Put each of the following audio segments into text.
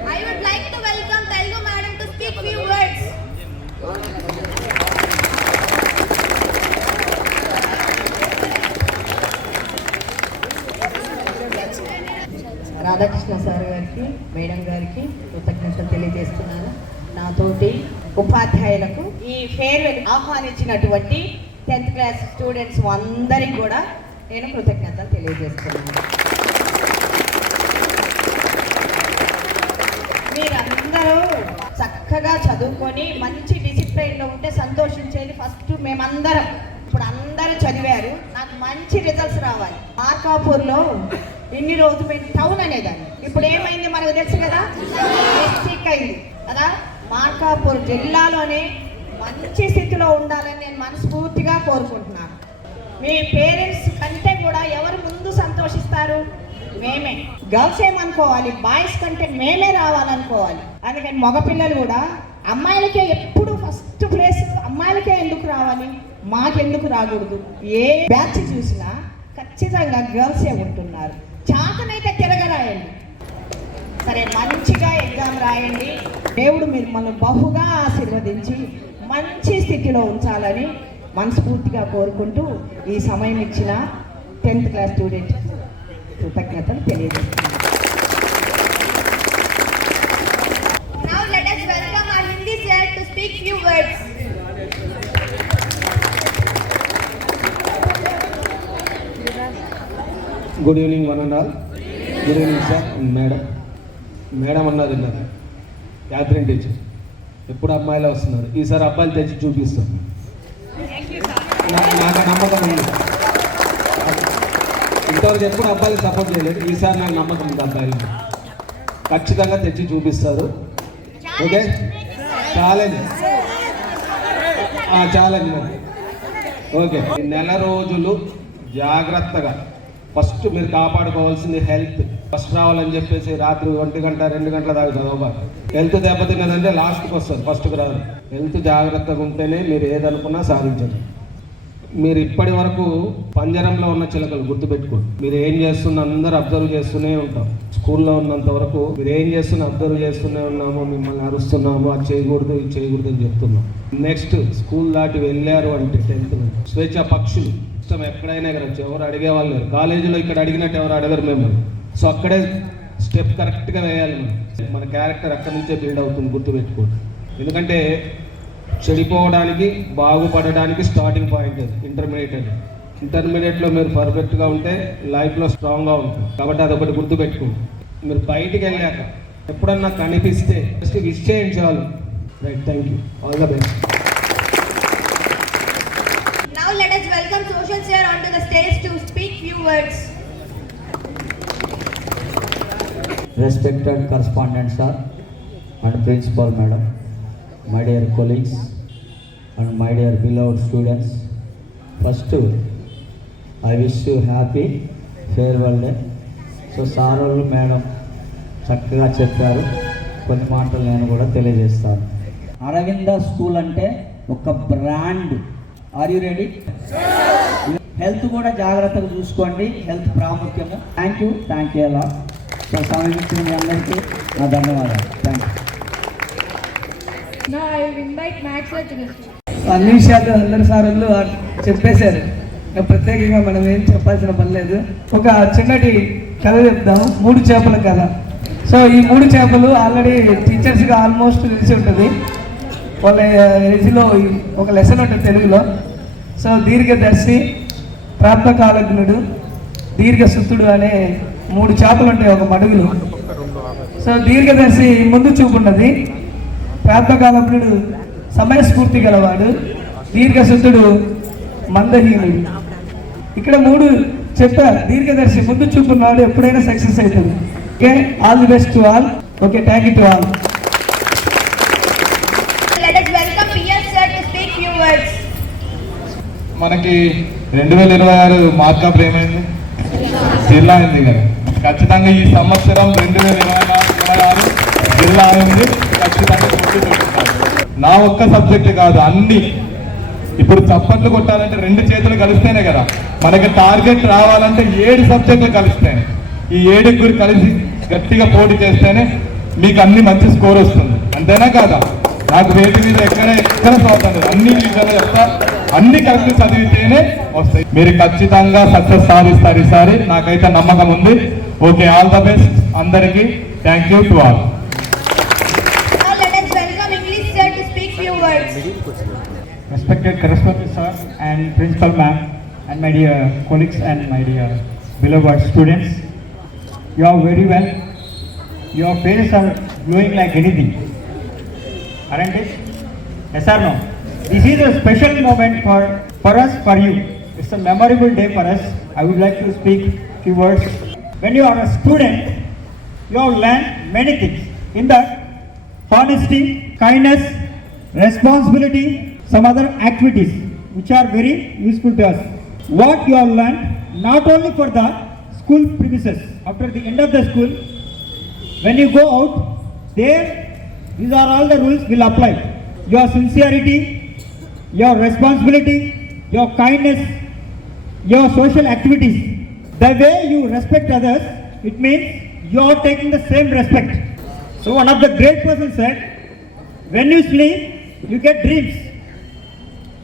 I would like to welcome Telugu madam to speak few words. Radhakrishna sir గారికి, madam గారికి కృతజ్ఞతలు తెలియజేస్తున్నాను. నాతోటి ఉపాధ్యాయులకు ఈ ఫేర్వెల్ ఆహ్వానించినటువంటి 10th క్లాస్ స్టూడెంట్స్ అందరికీ కూడా నేను కృతజ్ఞతలు తెలియజేస్తున్నాను. మీరందరూ చక్కగా చదువుకొని మంచి డిసిప్లైన్లో ఉంటే సంతోషించేది ఫస్ట్ మేమందరం. ఇప్పుడు అందరూ చదివారు, నాకు మంచి రిజల్ట్స్ రావాలి. మార్కాపూర్లో ఇన్ని రోజులు మేము టౌన్ అనేదాన్ని, ఇప్పుడు ఏమైంది మనకు తెలుసు కదా, డిస్ట్రిక్ట్ అయింది కదా. మార్కాపూర్ జిల్లాలోనే మంచి స్థితిలో ఉండాలని నేను మనస్ఫూర్తిగా కోరుకుంటున్నాను. మీ పేరెంట్స్ కంటే కూడా ఎవరు ముందు సంతోషిస్తారు? మేమే. గర్ల్స్ ఏమనుకోవాలి, బాయ్స్ కంటే మేమే రావాలనుకోవాలి. అందుకని మగపిల్లలు కూడా అమ్మాయిలకే ఎప్పుడు ఫస్ట్ ప్లేస్, అమ్మాయిలకే ఎందుకు రావాలి, మాకెందుకు రాకూడదు? ఏ బ్యాచ్ చూసినా ఖచ్చితంగా గర్ల్సే ఉంటున్నారు. చాతనైతే తిరగరాయండి, సరే మంచిగా ఎగ్జామ్ రాయండి. దేవుడు మీరు మనం బహుగా ఆశీర్వదించి మంచి స్థితిలో ఉంచాలని మనస్ఫూర్తిగా కోరుకుంటూ ఈ సమయం ఇచ్చిన 10th క్లాస్ స్టూడెంట్ కృతజ్ఞతలు తెలియజేస్తున్నాను. Now let us welcome our Hindi sir to speak few words. Good evening one and all. Good evening sir and madam. Madam అన్నారు ఇన్నారు క్యాథరిన్ టీచర్, ఎప్పుడు అమ్మాయిలే వస్తున్నారు, ఈసారి అబ్బాయిలు తెచ్చి చూపిస్తాం. నాకు నమ్మకం ఉంది, ఇంతవరకు ఎప్పుడు అబ్బాయిలు సపోర్ట్ చేయలేదు, ఈసారి నాకు నమ్మకం ఉంది అబ్బాయిలు ఖచ్చితంగా తెచ్చి చూపిస్తారు. ఓకే, ఛాలెంజ్ మరి. ఓకే, నెల రోజులు జాగ్రత్తగా ఫస్ట్ మీరు కాపాడుకోవాల్సింది హెల్త్. ఫస్ట్ రావాలని చెప్పేసి రాత్రి 1 గంట 2 గంటల దాకా చదవాలి. హెల్త్ దెబ్బతిన్నదంటే లాస్ట్కి వస్తారు, ఫస్ట్కి రాదు. హెల్త్ జాగ్రత్తగా ఉంటేనే మీరు ఏదనుకున్నా సాధించరు. మీరు ఇప్పటి వరకు పంజరంలో ఉన్న చిలకలు గుర్తుపెట్టుకోండి. మీరు ఏం చేస్తున్నా అందరూ అబ్జర్వ్ చేస్తూనే ఉంటాం. స్కూల్లో ఉన్నంత వరకు మీరు ఏం చేస్తున్నా అబ్జర్వ్ చేస్తూనే ఉన్నాము, మిమ్మల్ని అరుస్తున్నాము, అది చేయకూడదు ఇది చేయకూడదు అని చెప్తున్నాం. నెక్స్ట్ స్కూల్ దాటి వెళ్ళారు అంటే 10th స్వేచ్ఛ పక్షులు ఇష్టం ఎక్కడైనా ఎగరచ్చు, ఎవరు అడిగేవాళ్ళు లేరు. కాలేజీలో ఇక్కడ అడిగినట్టు ఎవరు అడగరు మిమ్మల్ని. సో అక్కడే స్టెప్ కరెక్ట్గా వేయాలి. మన క్యారెక్టర్ అక్కడి నుంచే బిల్డ్ అవుతుంది, గుర్తుపెట్టుకోండి. ఎందుకంటే చెడిపోవడానికి బాగుపడడానికి స్టార్టింగ్ పాయింట్ అది ఇంటర్మీడియట్. ఇంటర్మీడియట్లో మీరు పర్ఫెక్ట్గా ఉంటే లైఫ్లో స్ట్రాంగ్గా ఉంటుంది. కాబట్టి అదొకటి గుర్తుపెట్టుకోండి. మీరు బయటికి వెళ్ళాక ఎప్పుడన్నా కనిపిస్తే జస్ట్ విష్ చేయండి చాలు. Right, thank you, all the best. Now let us welcome social sir onto the stage to speak few words. Respected correspondent sir and principal madam, my dear colleagues and my dear beloved students, first I wish you happy farewell day. So sir వాళ్ళు madam చక్కగా చెప్పారు, కొన్ని మాటలు నేను కూడా తెలియజేస్తాను. Aravinda school అంటే ఒక brand. Are you ready? Health కూడా జాగ్రత్తగా చూసుకోండి, హెల్త్ ప్రాముఖ్యము. థ్యాంక్ యూ అలా. సో సమయం ఇచ్చిన మీ అందరికీ నా ధన్యవాదాలు. Thank you. Now I will invite Max sir to the stage. అన్ని విషయాలు అందరు సార్లు చెప్పేశారు, ప్రత్యేకంగా మనం ఏం చెప్పాల్సిన పని లేదు. ఒక చిన్నటి కథ చెప్దాం, 3 చేపల కథ. సో ఈ 3 చేపలు ఆల్రెడీ టీచర్స్గా ఆల్మోస్ట్ తెలిసి ఉంటుంది. వాళ్ళ ఏజ్లో ఒక లెసన్ ఉంటుంది తెలుగులో. సో దీర్ఘదర్శి, ప్రాప్తకాలజ్ఞుడు, దీర్ఘసుత్తుడు అనే 3 చేపలు ఉంటాయి ఒక మడుగులో. సో దీర్ఘదర్శి ముందు చూపున్నది, ప్రాప్తకాలజ్ఞుడు సమయస్ఫూర్తి గలవాడు, దీర్ఘసుత్తుడు మందహీనుడు. ఇక్కడ 3 చెప్పారు. దీర్ఘదర్శి ముందు చూపున్నాడు, ఎప్పుడైనా సక్సెస్ అవుతుంది. Okay, all the best to all. Okay, thank you to all. Let us welcome PS sir to speak few words. మనకి 2026 మార్కప్ ఏమైంది? జిల్లా అయింది కదా. ఖచ్చితంగా ఈ సంవత్సరం 2026 జిల్లా అయింది. ఖచ్చితంగా నా ఒక్క సబ్జెక్ట్ కాదు, అన్ని. ఇప్పుడు చప్పట్లు కొట్టాలంటే 2 చేతులు కలిస్తేనే కదా. మనకి టార్గెట్ రావాలంటే 7 సబ్జెక్టులు కలిస్తేనే. ఈ 7 కలిసి గట్టిగా పోటీ చేస్తేనే మీకు అన్ని మంచి స్కోర్ వస్తుంది. అంతేనా కాదా? నాకు వేటి మీద ఎక్కడ ప్రాబ్లం లేదు. అన్ని విషయాలు చెప్తా, అన్ని కరెక్ట్ చదివితేనే వస్తాయి. మీరు ఖచ్చితంగా సక్సెస్ సాధిస్తారు ఈసారి, నాకైతే నమ్మకం ఉంది. ఓకే, ఆల్ ద బెస్ట్ అందరికీ. Thank you to all. Now let us welcome English sir to speak few words. Respected correspondent sir and principal ma'am and my dear colleagues and my dear beloved students, you are very well. Your faces are glowing like anything, aren't it? Yes or no? This is a special moment for us, for you. It's a memorable day for us. I would like to speak few words. When you are a student, you have learned many things. In that, honesty, kindness, responsibility, some other activities which are very useful to us. What you have learned not only for the school premises, after the end of the school, when you go out, there, these are all the rules will apply. Your sincerity, your responsibility, your kindness, your social activities. The way you respect others, it means you are taking the same respect. So one of the great persons said, when you sleep, you get dreams.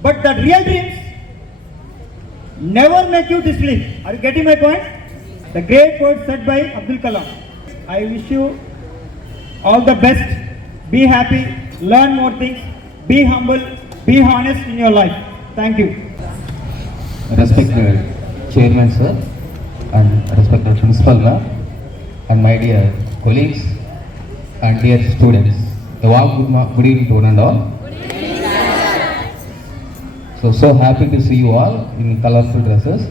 But the real dreams never make you to sleep. Are you getting my point? The great word said by Abdul Kalam. I wish you all the best. Be happy, learn more things, be humble, be honest in your life. Thank you. Respected Chairman sir and respected Principal ma'am and my dear colleagues and dear students. A warm good evening to one and all. So happy to see you all in colorful dresses.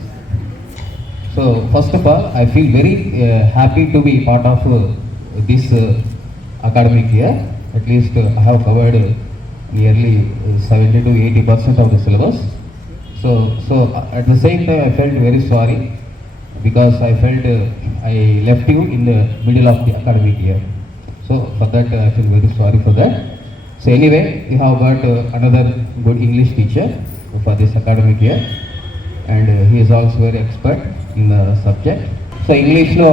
So first of all, I feel very happy to be part of this academic year. At least I have covered nearly 70 to 80% of the syllabus. So at the same time, I felt very sorry because I felt I left you in the middle of the academic year. So for that, I feel very sorry for that. So anyway, you have got another good English teacher for this academic year, and he is also very expert in the subject. So English lo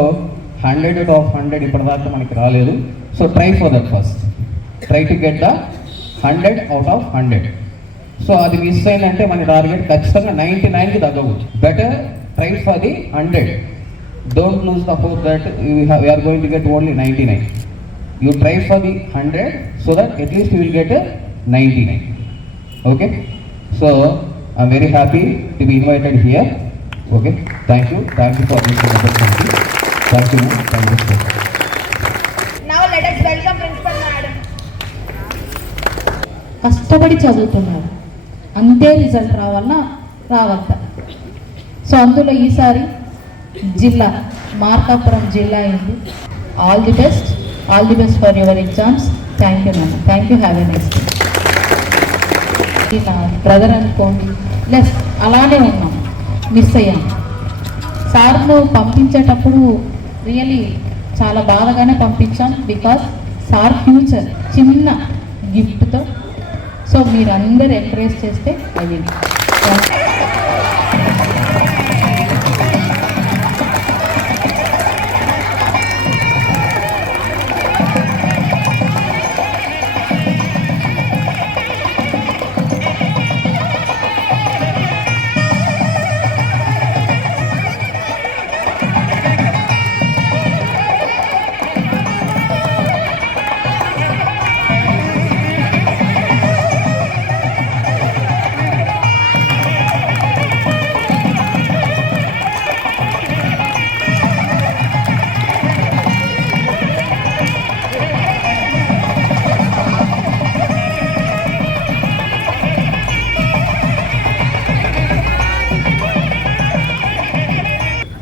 100 out of 100 ippadaaka manaki raaledu. So try for that first. Try to get the 100 out of 100. So అది miss అయిందంటే మన target ఖచ్చితంగా 99కి తగ్గవు. Better try for the 100. Don't lose the hope that we are going to get only 99. You try for the 100 so that at least you will get a 99. Okay? So I'm very happy to be invited here. Okay? Thank you for this opportunity. Thank you. Now let us welcome Principal Madam. కష్టపడి చదువుతున్నారు, అంతే result రావాలన్నా రావద్దా. So అందులో ఈసారి జిల్లా మార్కాపురం జిల్లా అయింది. All the best for your exams. Thank you ma'am. Thank you. Have a nice day. నా బ్రదర్ అనుకోండి, ప్లస్ అలానే ఉన్నాం, మిస్ అయ్యాం. సార్ను పంపించేటప్పుడు రియలీ చాలా బాధగానే పంపించాం. బికాస్ సార్ ఫ్యూచర్ చిన్న గిఫ్ట్తో. సో మీరు అందరు ఎంకరేజ్ చేస్తే అవి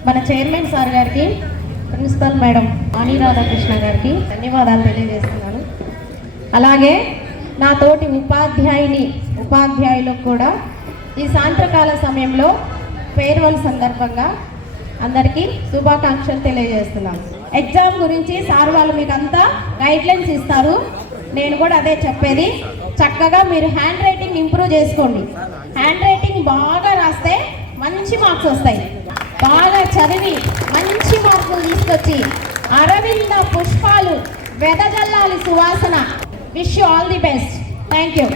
మన చైర్మన్ సార్ గారికి, ప్రిన్సిపల్ మేడం వాణి రాధాకృష్ణ గారికి ధన్యవాదాలు తెలియజేస్తున్నాను. అలాగే నా తోటి ఉపాధ్యాయులకు కూడా ఈ సాయంత్రకాల సమయంలో ఫేర్వెల్ సందర్భంగా అందరికీ శుభాకాంక్షలు తెలియజేస్తున్నాను. ఎగ్జామ్ గురించి సార్ వాళ్ళు మీకు అంతా గైడ్లైన్స్ ఇస్తారు. నేను కూడా అదే చెప్పేది, చక్కగా మీరు హ్యాండ్ రైటింగ్ ఇంప్రూవ్ చేసుకోండి. హ్యాండ్ రైటింగ్ బాగా రాస్తే మంచి మార్క్స్ వస్తాయి. బాగా చదివి మంచి మార్కులు తీసుకొచ్చి అరవింద పుష్పాలు వెదజల్లాలి సువాసన. Wish you all the best. Thank you.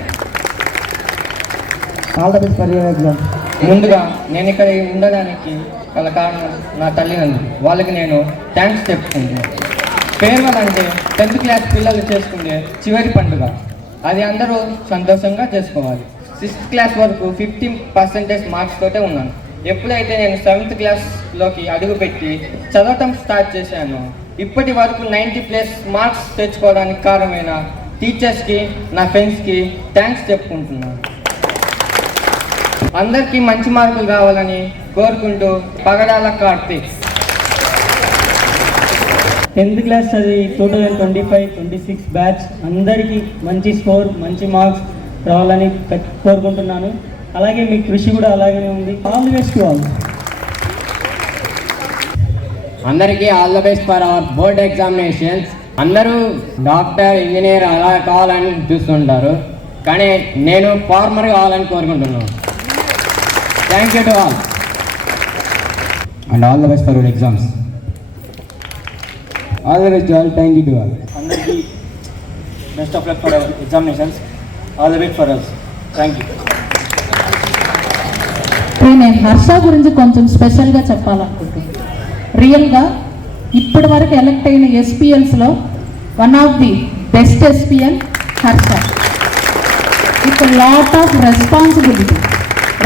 All the best for your exam. ముందుగా నేను ఇక్కడ ఉండడానికి గల కారణం నా తల్లిదండ్రులు. వాళ్ళకి నేను థ్యాంక్స్ చెప్పుకుంటున్నాను. ఫేర్వెల్ అంటే 10th క్లాస్ పిల్లలు చేసుకునే చివరి పండుగ. అది అందరూ సంతోషంగా చేసుకోవాలి. 6th క్లాస్ వరకు 50% మార్క్స్ తోటే ఉన్నాను. ఎప్పుడైతే నేను 7th క్లాస్లోకి అడుగుపెట్టి చదవటం స్టార్ట్ చేశాను, ఇప్పటి వరకు 90+ మార్క్స్ తెచ్చుకోవడానికి కారణమైన టీచర్స్కి, నా ఫ్రెండ్స్కి థ్యాంక్స్ చెప్పుకుంటున్నాను. అందరికీ మంచి మార్కులు రావాలని కోరుకుంటూ పగడాల కార్తీక్. 10th క్లాస్ చదివి 2025-26 బ్యాచ్ అందరికీ మంచి స్కోర్, మంచి మార్క్స్ రావాలని కోరుకుంటున్నాను. అలాగే మీ కృషి కూడా అలాగే ఉంది. All the best to all. అందరికీ all the best for our board examinations. అందరూ డాక్టర్, ఇంజనీర్ అలా కావాలని చూస్తుంటారు, కానీ నేను ఫార్మర్ కావాలని కోరుకుంటున్నాను. Thank you to all and all the best for your exams. All the best all. Thank you to all. అందరికీ best of luck for our examinations. All the best for us. Thank you. నేను హర్ష గురించి కొంచెం స్పెషల్గా చెప్పాలనుకుంటున్నాను. రియల్గా ఇప్పటి వరకు elect అయిన ఎస్పీఎల్స్లో one of the best SPL Harsha. With lot of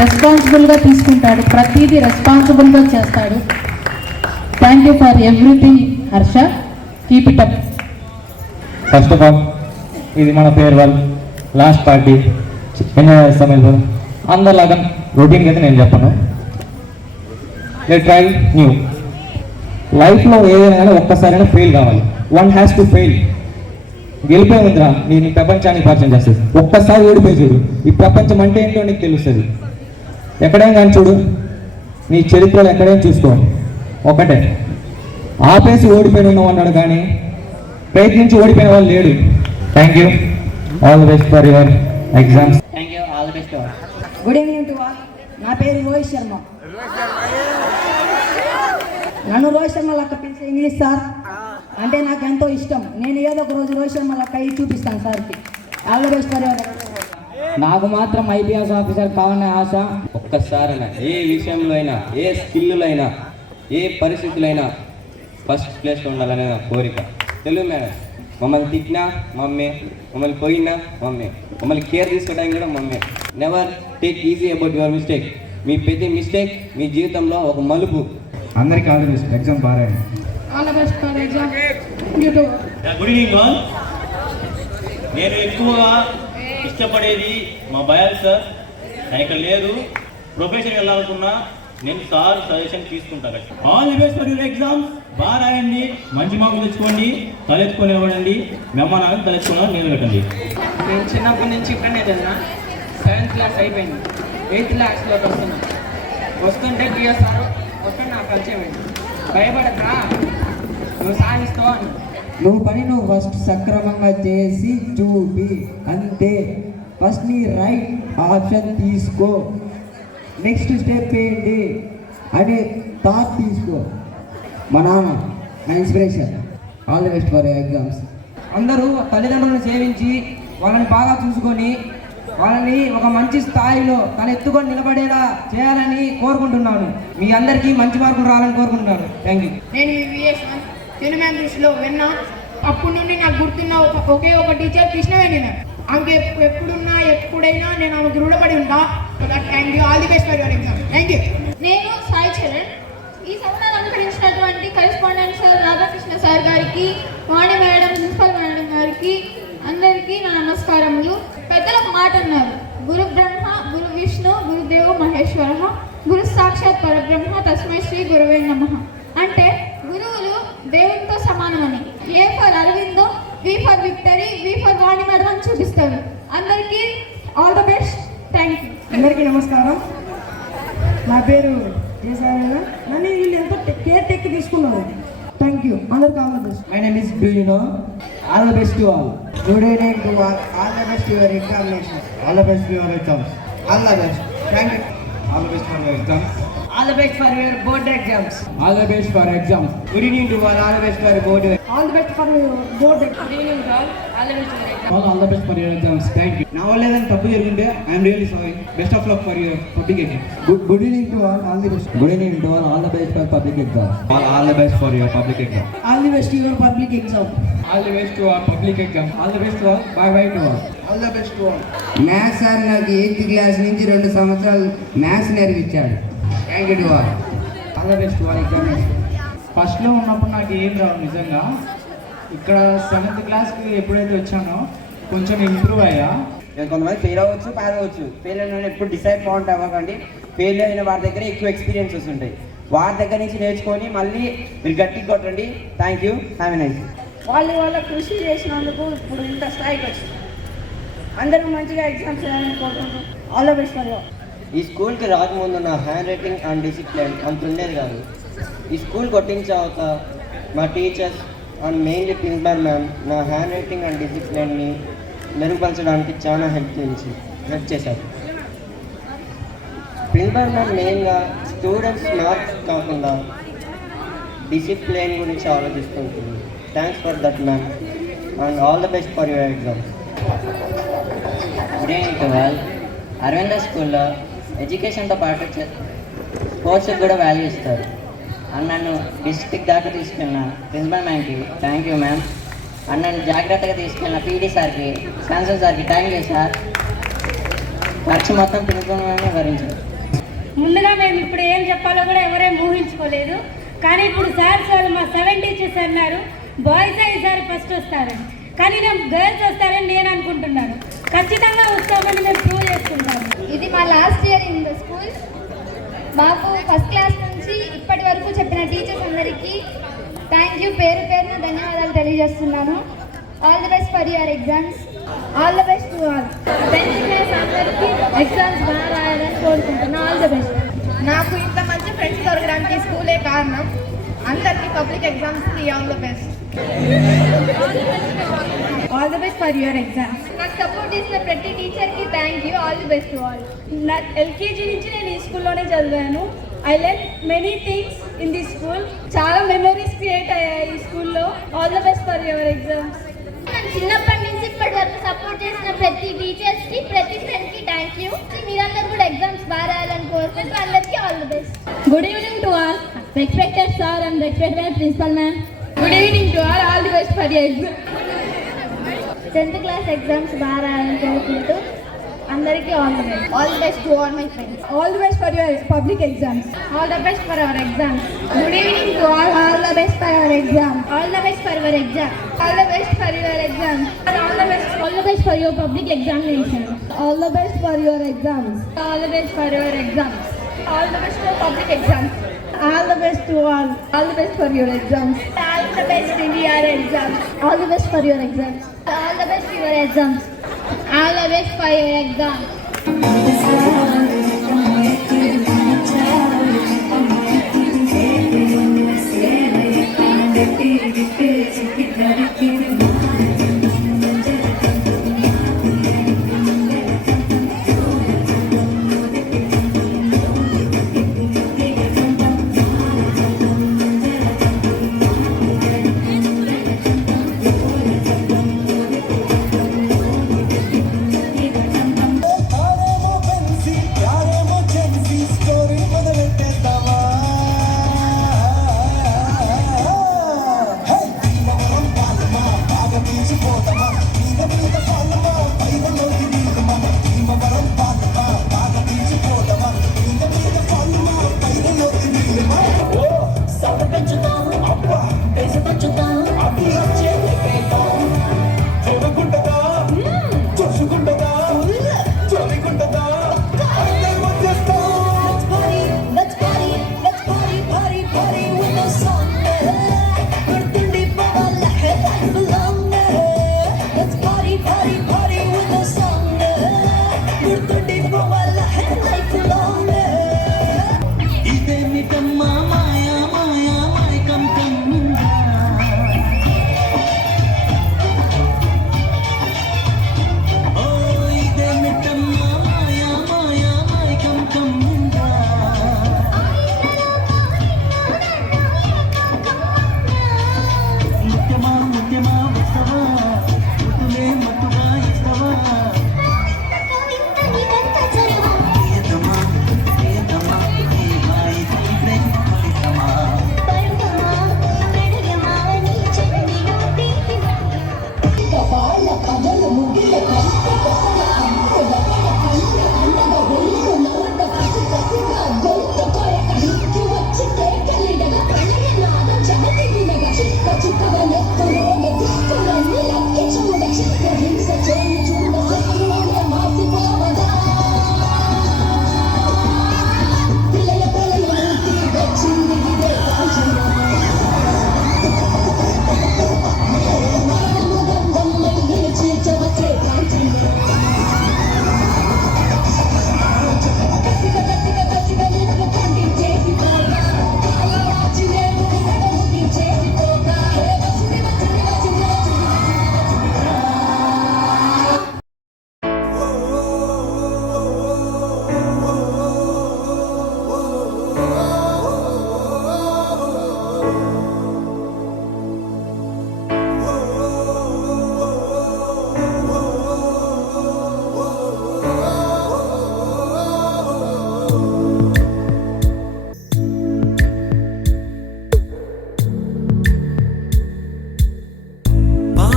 రెస్పాన్సిబుల్గా తీసుకుంటాడు, ప్రతిదీ రెస్పాన్సిబుల్గా చేస్తాడు. Thank you for everything Harsha. Keep it up. First of all ఇది మన ఫేర్వెల్ లాస్ట్ పార్టీ. ఎంజాయ్ చేస్తాం వెళ్ళి అందరిలాగా రొటీన్కి అయితే నేను చెప్పను. Let try new. లైఫ్లో ఏదైనా కానీ ఒక్కసారైనా ఫెయిల్ కావాలి. One has to fail. గెలిపోయి ఉందిరా నేను ఈ ప్రపంచానికి పరిచయం చేస్తుంది. ఒక్కసారి ఓడిపోయి చూడు, ఈ ప్రపంచం అంటే ఏంటో నీకు తెలుస్తుంది. ఎక్కడైనా కానీ చూడు, నీ చరిత్రలో ఎక్కడైనా చూసుకో, ఒకటే ఆపేసి ఓడిపోయిన ఉన్నాడు కానీ ప్రయత్నించి ఓడిపోయిన వాళ్ళు లేడు. Thank you. All the best for your exams. Thank you. All the best. Good evening to all. నా పేరు రోహిత్ శర్మ. నన్ను రోహిత్ శర్మ లెక్క పిలిచే ఇంగ్లీష్ సార్ అంటే నాకు ఎంతో ఇష్టం. నేను ఏదో ఒక రోజు రోహిత్ శర్మ లెక్క అయ్యి చూపిస్తాను సార్కి. All the best for your. నాకు మాత్రం ఐపీఎస్ ఆఫీసర్ కావాలనే ఆశ. ఒక్కసారైనా ఏ విషయంలో అయినా, ఏ స్కిల్లో అయినా, ఏ పరిస్థితుల్లో అయినా ఫస్ట్ ప్లేస్లో ఉండాలనే నా కోరిక. తెలుగు మేడం మమ్మల్ని తిట్టినా మమ్మీ, మమ్మల్ని పోయినా మమ్మీ, మమ్మల్ని కేర్ తీసుకోవడానికి కూడా mummy. Never take easy about your mistake. మీ ప్రతి మిస్టేక్ మీ జీవితంలో ఒక మలుపు. అందరికీ ఆల్ ది బెస్ట్. ఎగ్జామ్ బాగా all the best for exam. Good evening all. నేను ఎక్కువగా ఇష్టపడేది మా బయాల్ సార్. ఇక్కడ లేదు, ప్రొఫెషన్ వెళ్ళాలనుకున్నా నేను సార్ సజెషన్ తీసుకుంటాను. All the best for your exams. బాగా రాయండి, మంచి మార్కులు తెచ్చుకోండి, తలెత్తుకొని ఇవ్వండి, మెమ్మనాన్ని తలెత్తుకుని నిలబెట్టండి. నేను చిన్నప్పటి నుంచి ఇక్కడనే చదివినా. 7th క్లాస్ అయిపోయింది, 8th క్లాస్లోకి వస్తున్నా. వస్తుంటే టీఎస్ సార్ వస్తే నాకు పరిచయం అయింది. భయపడతా, నువ్వు సాధిస్తావు అని. నువ్వు ఫస్ట్ సక్రమంగా చేసి చూపి, అంతే. ఫస్ట్ నీ రైట్ ఆప్షన్ తీసుకో, నెక్స్ట్ స్టెప్ ఏంటి అనే థాట్ తీసుకో. మా నాన్న నా inspiration. All the best for exams. అందరూ తల్లిదండ్రులను సేవించి వాళ్ళని బాగా చూసుకొని వాళ్ళని ఒక మంచి స్థాయిలో ఎత్తుకొని నిలబడేలా చేయాలని కోరుకుంటున్నాను. మీ అందరికీ మంచి మార్కులు రావాలని కోరుకుంటున్నాను. Thank you. నేను VS1 తెలుగు మ్యామ్ దృష్టిలో విన్నా. అప్పటి నుండి నాకు గుర్తున్న ఒకే ఒక టీచర్ కృష్ణవేణి మ్యామ్. ఆమె ఎప్పుడున్నా ఎప్పుడైనా నేను ఆమెకు రుణపడి ఉంటా. Thank you. All the best for your exam. Thank you. నేను సాయి చరణ్. ఈ సభను అలంకరించినటువంటి కరెస్పాండెంట్ సార్ రాధాకృష్ణ సార్ గారికి, వాణి మేడం, ప్రిన్సిపల్ మేడం గారికి అందరికీ నా నమస్కారములు. పెద్దలు ఒక మాట అన్నారు, గురు బ్రహ్మ గురు విష్ణు గురుదేవో మహేశ్వర గురు సాక్షాత్ పరబ్రహ్మ తస్మై శ్రీ గురువే నమః. అంటే గురువులు దేవునితో సమానమని. A for Aurobindo, V for victory, V for Vani madam అని చూపిస్తారు. అందరికీ all the best. Thank you. అందరికీ నమస్కారం. నా పేరు జయసారణ. నన్ను వీళ్ళు ఎంతో కేర్ టెక్ తీసుకున్నారు. Thank you. అందరికీ all the best. My name is బ్యూనో. All the best to all. Good evening to all. All the best your examination. All the best your exams. All the best. Thank you. All the best for your exams. All the best for your board exams. All the best for exams. Good evening to all the best for board. All the best for board. Good evening all the best for exam. All the best for your exams. Thank you. నా వల్ల ఏదైనా తప్పు జరుగుంటే I'm really sorry. Best of luck for your public exam. Good evening to all the best. Good evening to all the best for public exam. All the best for your public exam. All the best your public exam. All the best to our public exam. All the best to all. By by to all. All the best to all. Maths sir నాకు 8th class నుంచి 2 సంవత్సరాలు maths నేర్పించాడు. Thank you to all. All the best to all examination. ఫస్ట్లో ఉన్నప్పుడు నాకు ఏం రావు నిజంగా. ఇక్కడ 7th క్లాస్కి ఎప్పుడైతే వచ్చానో కొంచెం ఇంప్రూవ్ అయ్యా. కొంతమంది ఫెయిల్ అవ్వచ్చు, పాస్ అవ్వచ్చు. ఫెయిల్ అయిన ఎప్పుడు డిసైడ్ పాయింట్ అవ్వకండి. ఫెయిల్ అయిన వారి దగ్గర ఎక్కువ ఎక్స్పీరియన్సెస్ ఉంటాయి. వారి దగ్గర నుంచి నేర్చుకొని మళ్ళీ మీరు గట్టిగా కొట్టండి. Thank you. Have a nice day. వాళ్ళ కృషి చేసినందుకు ఇప్పుడు ఇంత స్థాయికి వచ్చింది. అందరూ మంచిగా ఎగ్జామ్స్ చేయాలని కోరుకుంటున్నాం. All the best for your. ఈ స్కూల్కి రాకముందు నా హ్యాండ్ రైటింగ్ అండ్ డిసిప్లిన్ అంత ఉండేది కాదు. ఈ స్కూల్ కొట్టించాక మా teachers and mainly principal ma'am నా హ్యాండ్ రైటింగ్ అండ్ డిసిప్లిన్ని మెరుగుపరచడానికి చాలా హెల్ప్ చేశారు. ప్రిన్సిపల్ మ్యామ్ మెయిన్గా స్టూడెంట్స్ మార్క్స్ కాకుండా డిసిప్లిన్ గురించి ఆలోచిస్తుంటుంది. Thanks for that ma'am and all the best for your exams. Good evening to all. Aravinda స్కూల్లో ఎడ్యుకేషన్తో పాటు స్పోర్ట్స్కి కూడా వాల్యూ ఇస్తారు. అండ్ నన్ను డిస్ట్రిక్ట్ దాకా తీసుకెళ్ళిన ప్రిన్సిపల్ మ్యామ్కి థ్యాంక్ యూ మ్యామ్. అండ్ నన్ను జాగ్రత్తగా తీసుకెళ్ళిన పీటీ సార్కి, స్పాన్సర్ సార్కి థ్యాంక్ యూ సార్. ఖర్చు మొత్తం ప్రిన్సిపల్ మ్యామే భరించారు. ముందుగా మేము ఇప్పుడు ఏం చెప్పాలో కూడా ఎవరేం ఊహించుకోలేదు. కానీ ఇప్పుడు సార్స్ వాళ్ళు మా 7 టీచర్స్ అన్నారు బాయ్స్ ఈసారి ఫస్ట్ వస్తారని. కానీ నేను గర్ల్స్ వస్తారని నేను అనుకుంటున్నాను. ఖచ్చితంగా వస్తామని మేము ప్రూవ్ చేసుకుంటాము. ఇది మా last year in the school. మాకు ఫస్ట్ క్లాస్ నుంచి ఇప్పటి వరకు చెప్పిన టీచర్స్ అందరికీ థ్యాంక్ యూ, పేరు పేరున ధన్యవాదాలు తెలియజేస్తున్నాను. All the best for your exams. All the best to all. 10th class అందరికీ ఎగ్జామ్స్ బాగా రాయాలని కోరుకుంటున్నాను. All the best. నాకు ఇంత మంచి ఫ్రెండ్స్ దొరకడానికి స్కూలే కారణం. అందరికీ పబ్లిక్ ఎగ్జామ్స్కి all the best. All the best for your exams. నాకు సపోర్ట్ చేసిన ప్రతి టీచర్కి thank you. All the best to all. LKG నుంచి నేను ఈ స్కూల్లోనే చదివాను. I learn many things in this school. చాలా మెమరీస్ క్రియేట్ అయ్యాయి ఈ స్కూల్లో. All the best for your exams. చిన్నప్పటి నుంచి ఇప్పటి వరకు సపోర్ట్ చేసిన ప్రతి టీచర్స్కి, ప్రతి ఫ్రెండ్కి థ్యాంక్ యూ. మీరందరూ కూడా ఎగ్జామ్స్ బాగా రాయాలని కోరుకుంటూ అందరికీ all the best. Good evening to all respected sir and respected principal ma'am. Good evening to all the best for your exam. 10th class exams బాగా రాయాలని కోరుకుంటూ అందరికీ all the best. All the best to all my friends. All the best for your public exams. All the best for our exams. Good evening to all. All the best for our exam. All the best for our exam. All the best for your exam. All the best. All the best for your public examination. All the best for your exams. All the best for your exams. All the best for public exams. All the best to all. All the best for your exams. All the best in your exams. All the best for your exams. All the best your exams. All the best for your exams.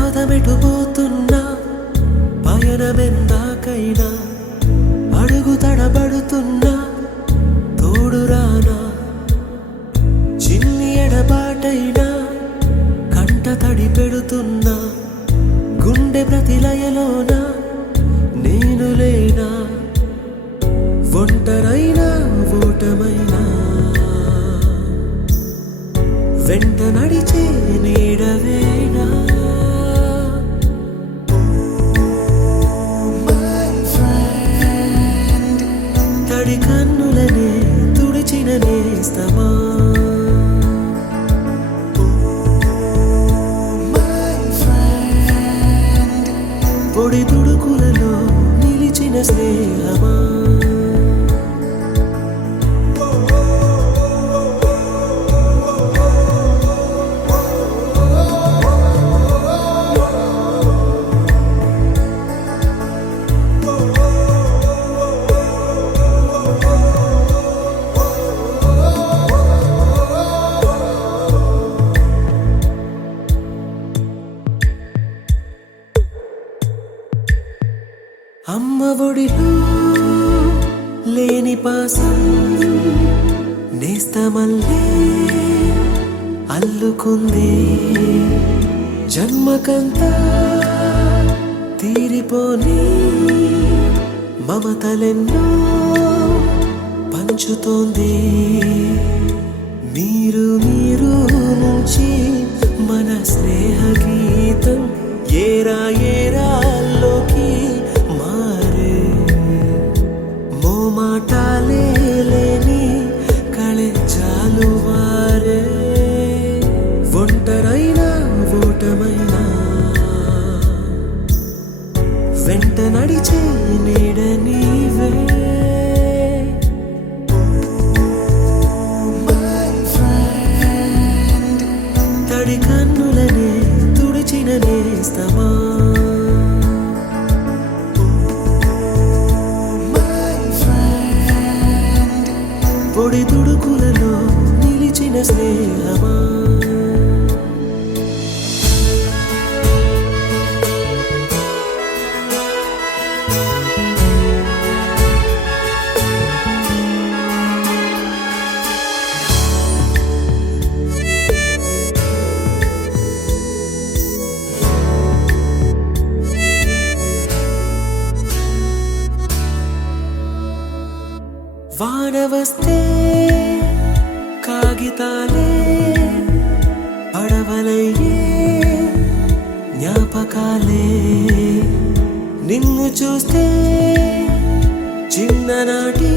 పాదమెటుపోతున్నా పయనమెందాకైనా అడుగు తడబడుతున్నా తోడురానా చిన్ని ఎడబాటైనా కంట తడి పెడుతున్నా గుండె ప్రతిలయలోన నేను లేనా ఒంటరైనా ఓటమైనా వెంట నడిచే నీడవేనా తడి కన్నులనే తుడిచిన నేస్తమా పొడి తుడుకులలో నిలిచిన స్నేహమా అమ్మ ఒడిలో లేని పాసం నేస్తమల్లే అల్లుకుంది జన్మకంతా తీరిపోని మమతలెన్నో పంచుతోంది మీరు నుంచి మన స్నేహ గీతం ఏరా ఏరాల్లోకి మారే మోమాటాలే లేని కళే చాలు వారే ఒంటరైనా ఓటమైనా వెంట నడిచే నీడ నీవే తడి కన్నులనే తుడిచిన నేస్తమా పొడి తుడుకులలో నిలిచిన స్నేహమా వాన వస్తే కాగితాలే పడవలయ్యే జ్ఞాపకాలే నిన్ను చూస్తే చిన్ననాటి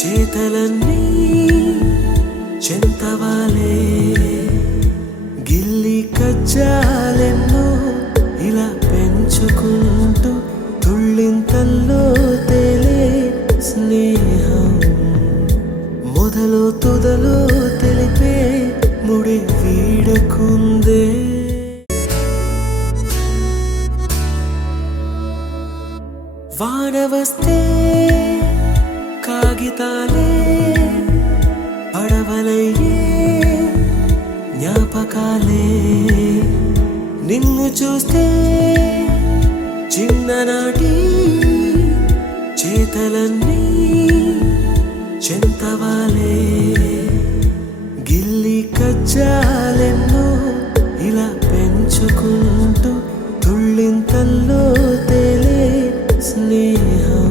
చేతలన్నీ చెంతవాలే గిల్లి కజ్జాలెన్నో ఇలా పెంచుకుంటూ తుళ్ళింతల్లో తేలే స్నేహం మొదలు తుదలో తెలిపే ముడి వీడకుందే వాన వస్తే కాగితాలే పడవలయ్యే జ్ఞాపకాలే నిన్ను చూస్తే చిన్ననాటి చేతలన్నీ చెంతవాలే గిల్లి కజ్జాలెన్నో ఇలా పెంచుకుంటూ తుళ్ళింతల్లో తేలే స్నేహం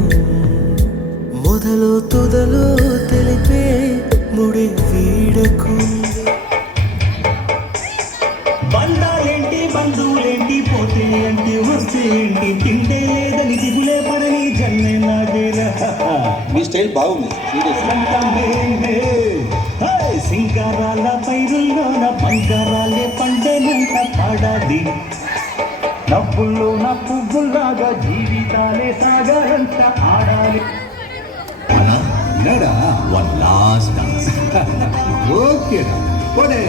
మొదలు తుదలో తెలిపే ముడి వీడకుంది. బంధాలేంటి బంధువులేంటి పోతే అంటే వస్తే ఏంటి తింటే లేదని దిగులే పడని జన్మే నాదేరా. మీ స్టైల్ బాగుంది. సింగారాల పైరుల్లోన బంగారాలే పండేనంట పాడాది. నవ్వుల్లోన పువ్వుల్లాగా జీవితాలే సాగాలంట ఆడాలి. Nada one last dance. Okay పోడే.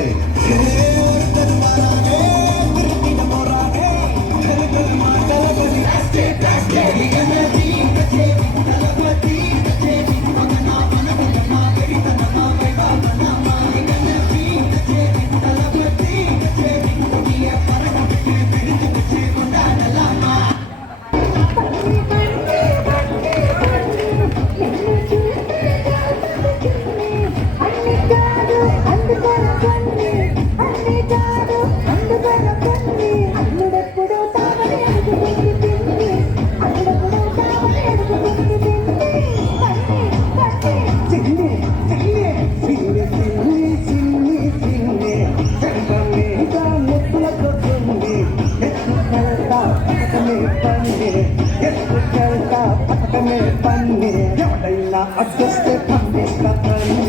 ఎవడైనా అడ్డొస్తే పండిస్తా పన్ను,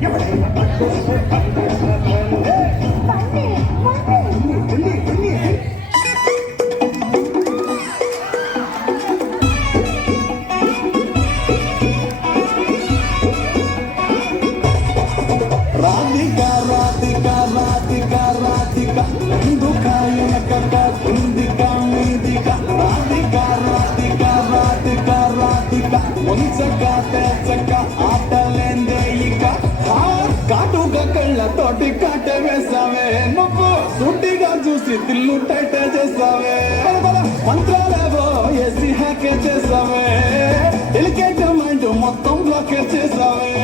ఎవడైనా అడ్డొస్తే పండిస్తా పన్ను. రాధిక రాధిక రాధిక రాధిక ఎందుకాయనక కుందిక మీదిక రాధిక రాధిక రాధిక రాధిక ముంచక తెచ్చక ఆటలేందే ఇక కాటుగా కళ్ళతోటి కాట వేసావే నువ్వు సుట్టిగా చూసి దిల్లు టైట చేసావే మంత్రాలేవో వేసి హ్యాకే చేసావే ఎలికేట్ మైండ్ మొత్తం బ్లాక్ చేసావే